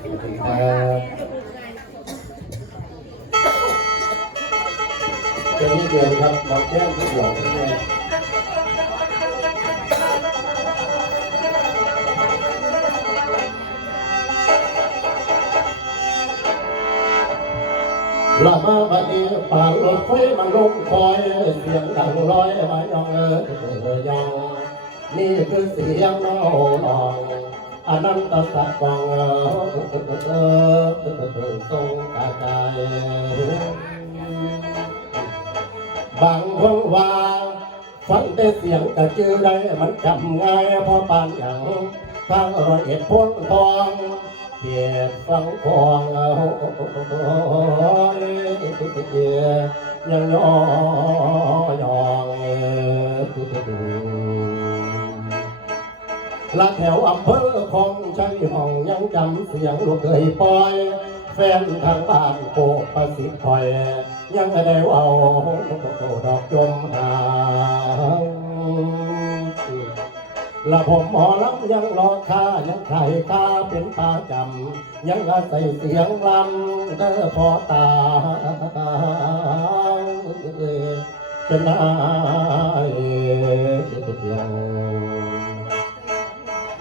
ครับจะมีเดือนครับหมอแก้มทุกหลอกทุกเลยละมาบัดนี้ปานรถไฟมันลงคอย เสียงดังลอยไมายองเออยองนี่คือเสียงน้องนอง อนันตสัจวังเออทรงกระจายบางคนว่าฟังแต่เสียงกระจือได้มันจำง่ายพราะปานอย่างทางรอยเอ็ดพ้นทองเพียรฟังคองเอายังย่อยอง ละแถวอำเภอของชัยห้องยังจำเสียงลูกเคยปล่อย แฟนทางบ้านโกประสิทธิ์คอย ยังได้เอาดอกจมหางละผมหมอลำยังรอค่ายังไข่ค่าเป็นปาจำยังอาศัยเสียงลำเด้อพอตาเป็นนา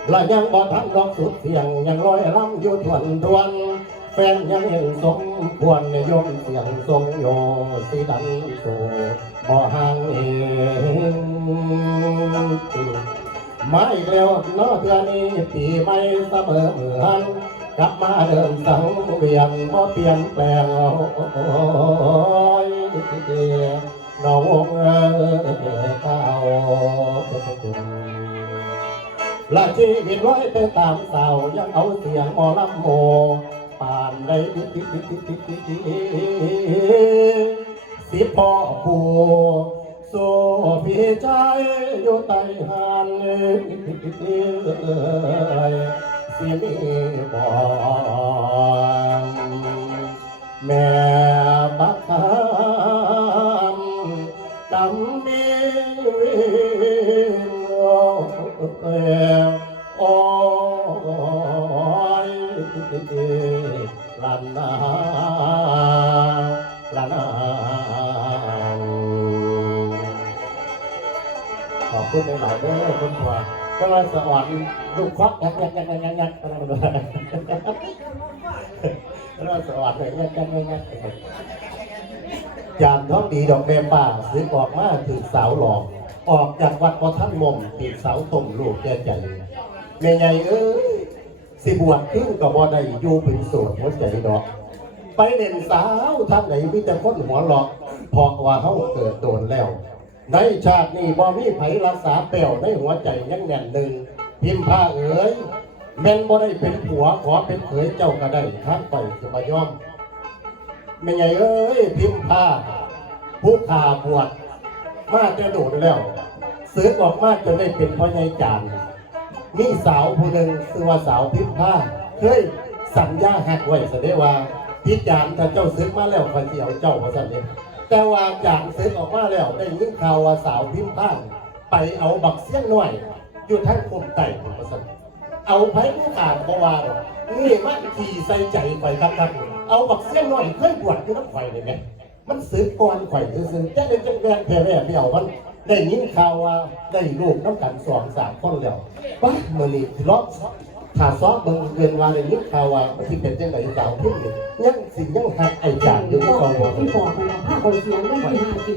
และยังบ่ทันดอกสุดเสียงยังลอยลำอยู่ทวนทวนแฟนยังเห็นสมควรนิยมเสียงทรงโยสีดันโซบ่ห่างเองไม่เร็วเนอเทือนี้ปีไม่เสมอเหมือนกลับมาเดิมสังเวียนบ่เปลี่ยนแปลงโอ้ยน้องเอ๋ยเก้า ละชีวิตร้อยไปตามสาวยังเอาเสียงหมอลำโมป่านได้สิพ่อผู้โซพี่ใจอยู่ใต้หันเสิมีบอกแม่บักคำ โอ้โอ้ยลันนาลันนาขอบคุณในหลายๆเด้อคุณพ่อก็เลยสวรรค์ลูกควักยักยักยักยักยักยักก็เลยมาดูก็เลยสวรรค์ยักยักยักยักจานท้องดีดอกเบี้ยป่าซื้อออกมาถึงสาวหลอก ออกจากวัดพอท่านมมตีเสาต้มลูกแก่ใจแม่ใหญ่เอ้ยสิบวชขึ้นกับบ่ได้อยู่เป็นโสดหัวใจดอก ไปเด่นสาวท่านไหนมีแต่คนหัวหลอกเพราะว่าเขาเกิดโดนแล้ว ในชาตินี้บ่มีไผรักษาแป้วในหัวใจยังแน่นหนึ่งพิมพ์ผ้าเอ๋ยแม่นบ่ได้เป็นผัวขอเป็นเขยเจ้าก็ได้ท่านไปคือบ่ยอมแม่ใหญ่เอ้ยพิมพ์ผ้าผู้ขาบวช มาจะโดดแล้วซื้อออกมาจนได้เป็นพ่อใหญ่จานมีสาวผู้หนึ่งชื่อว่าสาวพิมพ์ผ้าเคยสัญญาหักไว้แสดงว่าพี่จานถ้าเจ้าซื้อมาแล้วคอยเสียวเจ้ามาสั่นเลยแต่ว่าจานซื้อออกมาแล้วได้ยินข่าวว่าสาวพิมพ์ผ้าไปเอาบักเสี้ยงหน่อย อยู่ทั้งคมไต่มาสั่นเอาไผ่ผู้ขาดเพราว่านี่มันขี่ใส่ใจไปครับครับเอาบักเสี้ยงหน่อยเคยบวชอยู่น้ำไฟเลยไหม มันสืบก่อนข่อยซื่อๆแต่เด็กจังแรงแผ่แม่เดี่ยวมันได้ยินข่าวว่าได้ลูกน้ำกันสองสามคนแล้วว้ามือนี้ทะเลาะถ้าซ้อมบังเกินว่าได้ยินข่าวว่าที่เป็นจังไดสาวพุ่นนี่ยังสิยังหักไอ้จานอยู่ก็บอกกองที่บอกมันผ้าคนเสียงไม่มีหากิน